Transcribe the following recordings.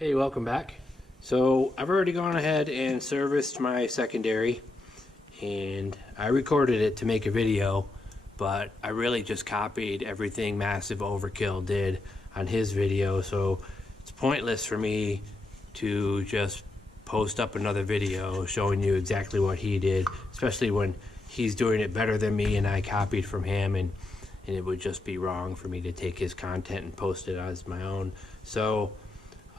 Hey, welcome back. So I've already gone ahead and serviced my secondary, and I recorded it to make a video, but I really just copied everything Massive Overkill did on his video, so it's pointless for me to just post up another video showing you exactly what he did, especially when he's doing it better than me and I copied from him, and it would just be wrong for me to take his content and post it as my own. So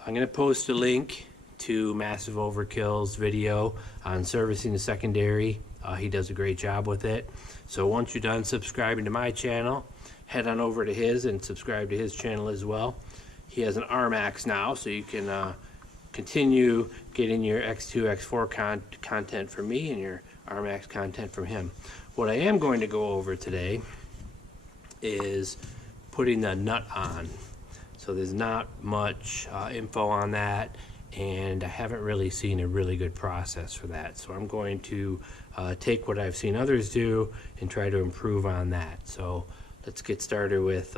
I'm going to post a link to Massive Overkill's video on servicing the secondary. He does a great job with it. So once you're done subscribing to my channel, head on over to his and subscribe to his channel as well. He has an RMAX now, so you can continue getting your X2, X4 content from me and your RMAX content from him. What I am going to go over today is putting the nut on. So there's not much info on that, and I haven't really seen a really good process for that. So I'm going to take what I've seen others do and try to improve on that. So let's get started with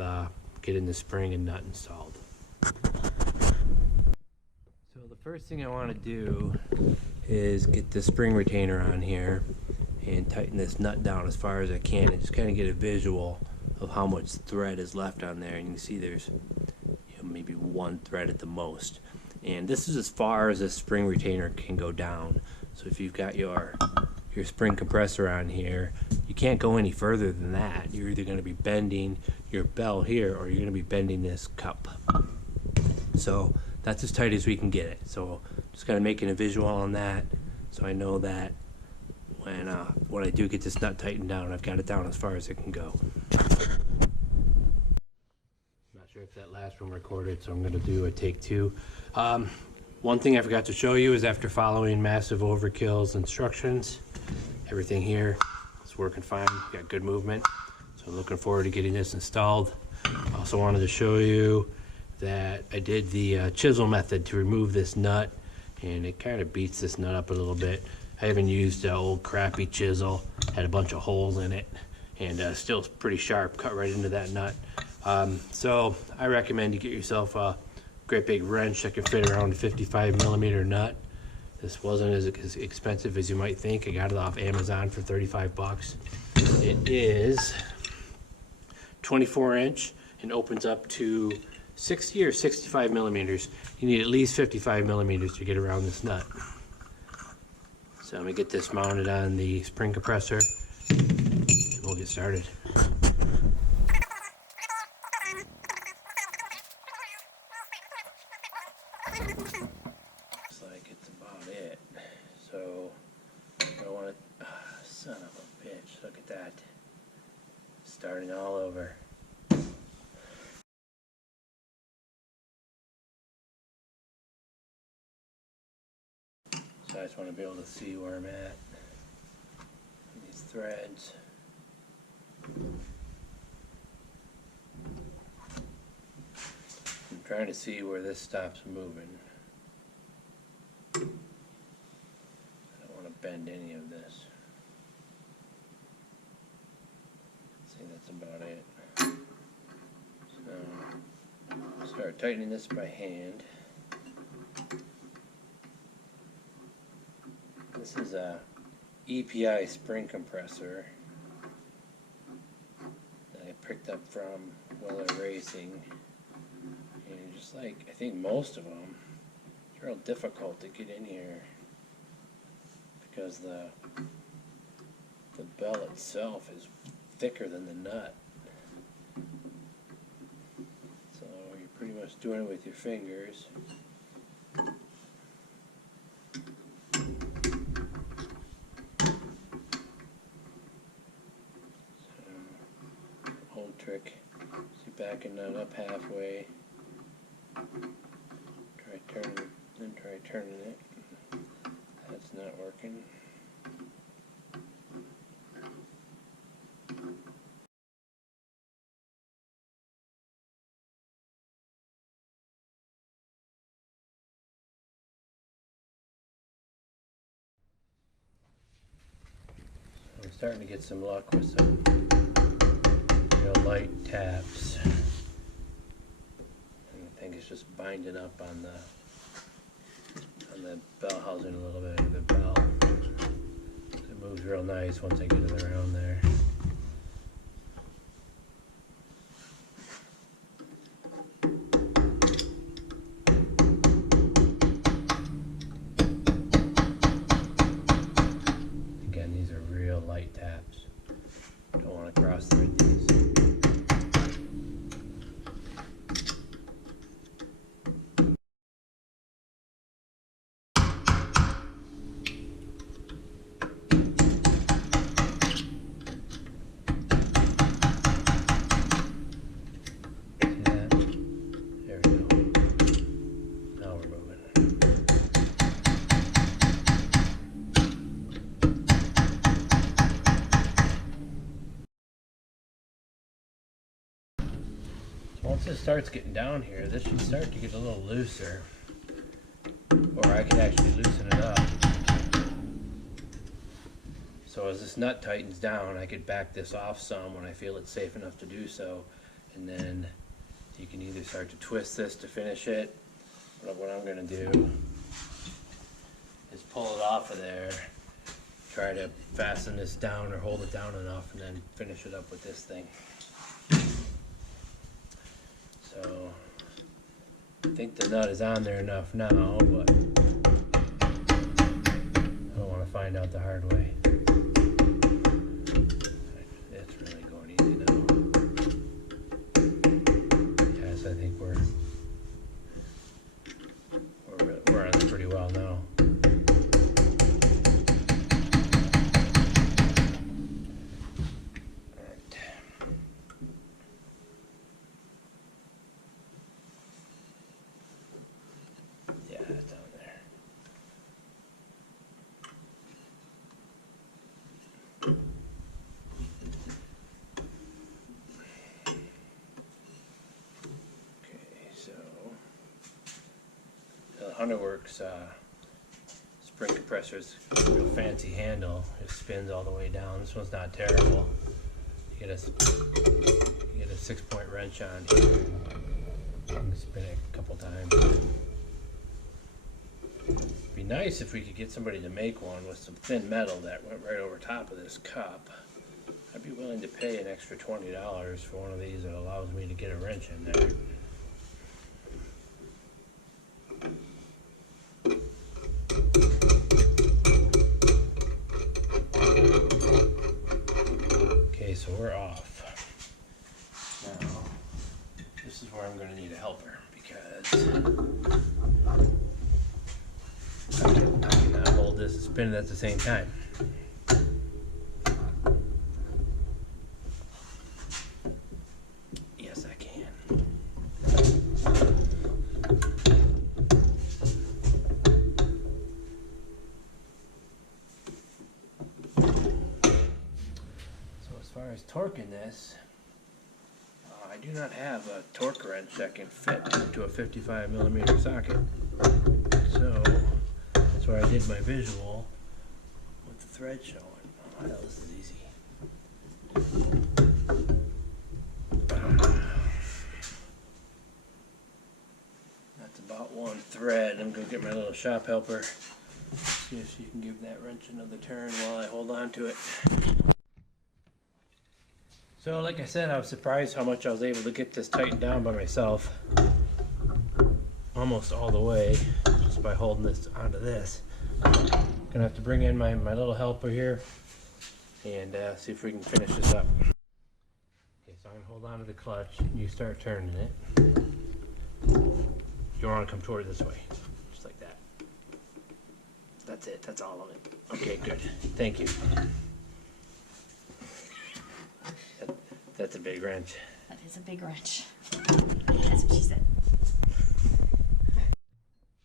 getting the spring and nut installed. So the first thing I want to do is get the spring retainer on here and tighten this nut down as far as I can and just kind of get a visual of how much thread is left on there. And you can see there's maybe one thread at the most, and this is as far as a spring retainer can go down. So if you've got your spring compressor on here, you can't go any further than that. You're either going to be bending your bell here or you're going to be bending this cup. So that's as tight as we can get it. So just kind of making a visual on that, so I know that when I do get this nut tightened down, I've got it down as far as it can go. Sure if that last one recorded, so I'm going to do a take two. One thing I forgot to show you is after following Massive Overkill's instructions, everything here is working fine. Got good movement, so I'm looking forward to getting this installed. Also wanted to show you that I did the chisel method to remove this nut, and it kind of beats this nut up a little bit. I haven't used an old crappy chisel, had a bunch of holes in it, and still pretty sharp, cut right into that nut. So I recommend you get yourself a great big wrench that can fit around a 55mm nut. This wasn't as expensive as you might think. I got it off Amazon for 35 bucks. It is 24-inch and opens up to 60 or 65mm. You need at least 55mm to get around this nut. So I'm gonna get this mounted on the spring compressor and we'll get started. Looks like it's about it. So I want to, son of a bitch, look at that. Starting all over. So I just want to be able to see where I'm at. These threads. I'm trying to see where this stops moving. I don't want to bend any of this. See, that's about it. So I'll start tightening this by hand. This is a EPI spring compressor that I picked up from WELLER Racing. And just like I think most of them, it's real difficult to get in here because the bell itself is thicker than the nut. So you're pretty much doing it with your fingers. So, old trick. See, backing that up halfway. Try turning, then try turning it. That's not working. I'm starting to get some luck with some light taps. And I think it's just binding up on the on the bell housing a little bit of the bell. It moves real nice once I get it around there. Again, these are real light taps. Don't want to cross thread these. Once it starts getting down here, this should start to get a little looser. Or I could actually loosen it up. So as this nut tightens down, I could back this off some when I feel it's safe enough to do so. And then you can either start to twist this to finish it, but what I'm going to do is pull it off of there, try to fasten this down or hold it down enough, and then finish it up with this thing. So I think the nut is on there enough now, but I don't want to find out the hard way. It's really going easy now. Yes, I think we're on it pretty well now. Hunterworks spring compressor's real fancy handle. It spins all the way down. This one's not terrible. You get a 6-point wrench on here. You can spin it a couple times. It'd be nice if we could get somebody to make one with some thin metal that went right over top of this cup. I'd be willing to pay an extra $20 for one of these that allows me to get a wrench in there. Okay, so we're off. Now, this is where I'm going to need a helper because I cannot hold this and spin it at the same time. Yes, I can. As far as torquing this, I do not have a torque wrench that can fit into a 55mm socket. So that's where I did my visual with the thread showing. Oh, hell, this is easy. That's about one thread. I'm going to get my little shop helper. See if she can give that wrench another turn while I hold on to it. So like I said, I was surprised how much I was able to get this tightened down by myself. Almost all the way, just by holding this onto this. Gonna have to bring in my little helper here and see if we can finish this up. Okay, so I'm gonna hold on to the clutch and you start turning it. You wanna come toward this way, just like that. That's it, that's all of it. Okay, good, thank you. That's a big wrench. That is a big wrench. That's what she said.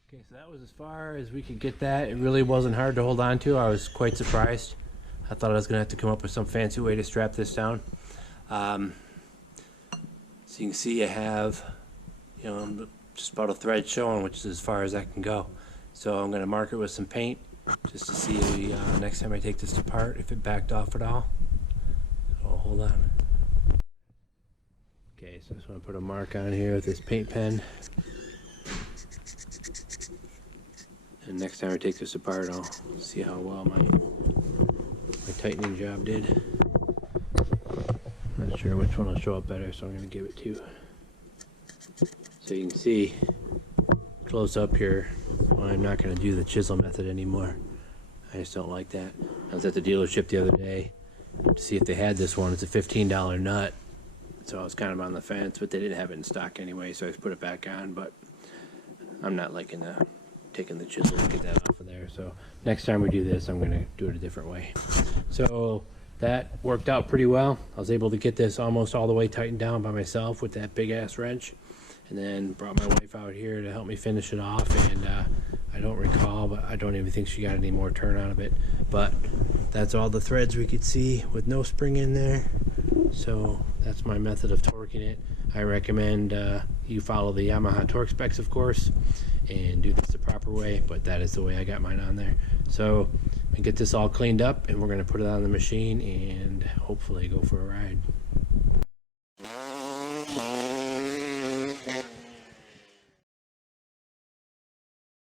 Okay, so that was as far as we could get that. It really wasn't hard to hold on to. I was quite surprised. I thought I was going to have to come up with some fancy way to strap this down. So you can see I have, just about a thread showing, which is as far as I can go. So I'm going to mark it with some paint just to see next time I take this apart if it backed off at all. So hold on. Okay, so I just want to put a mark on here with this paint pen. And next time I take this apart, I'll see how well my tightening job did. Not sure which one will show up better, so I'm going to give it to. So you can see close up here. Well, I'm not going to do the chisel method anymore. I just don't like that. I was at the dealership the other day to see if they had this one. It's a $15 nut. So I was kind of on the fence, but they didn't have it in stock anyway, so I just put it back on. But I'm not liking taking the chisel to get that off of there. So next time we do this, I'm going to do it a different way. So that worked out pretty well. I was able to get this almost all the way tightened down by myself with that big ass wrench, and then brought my wife out here to help me finish it off. And I don't recall, but I don't even think she got any more turn out of it. But that's all the threads we could see with no spring in there. So that's my method of torquing it. I recommend you follow the Yamaha torque specs, of course, and do this the proper way, but that is the way I got mine on there. So we get this all cleaned up, and we're going to put it on the machine and hopefully go for a ride.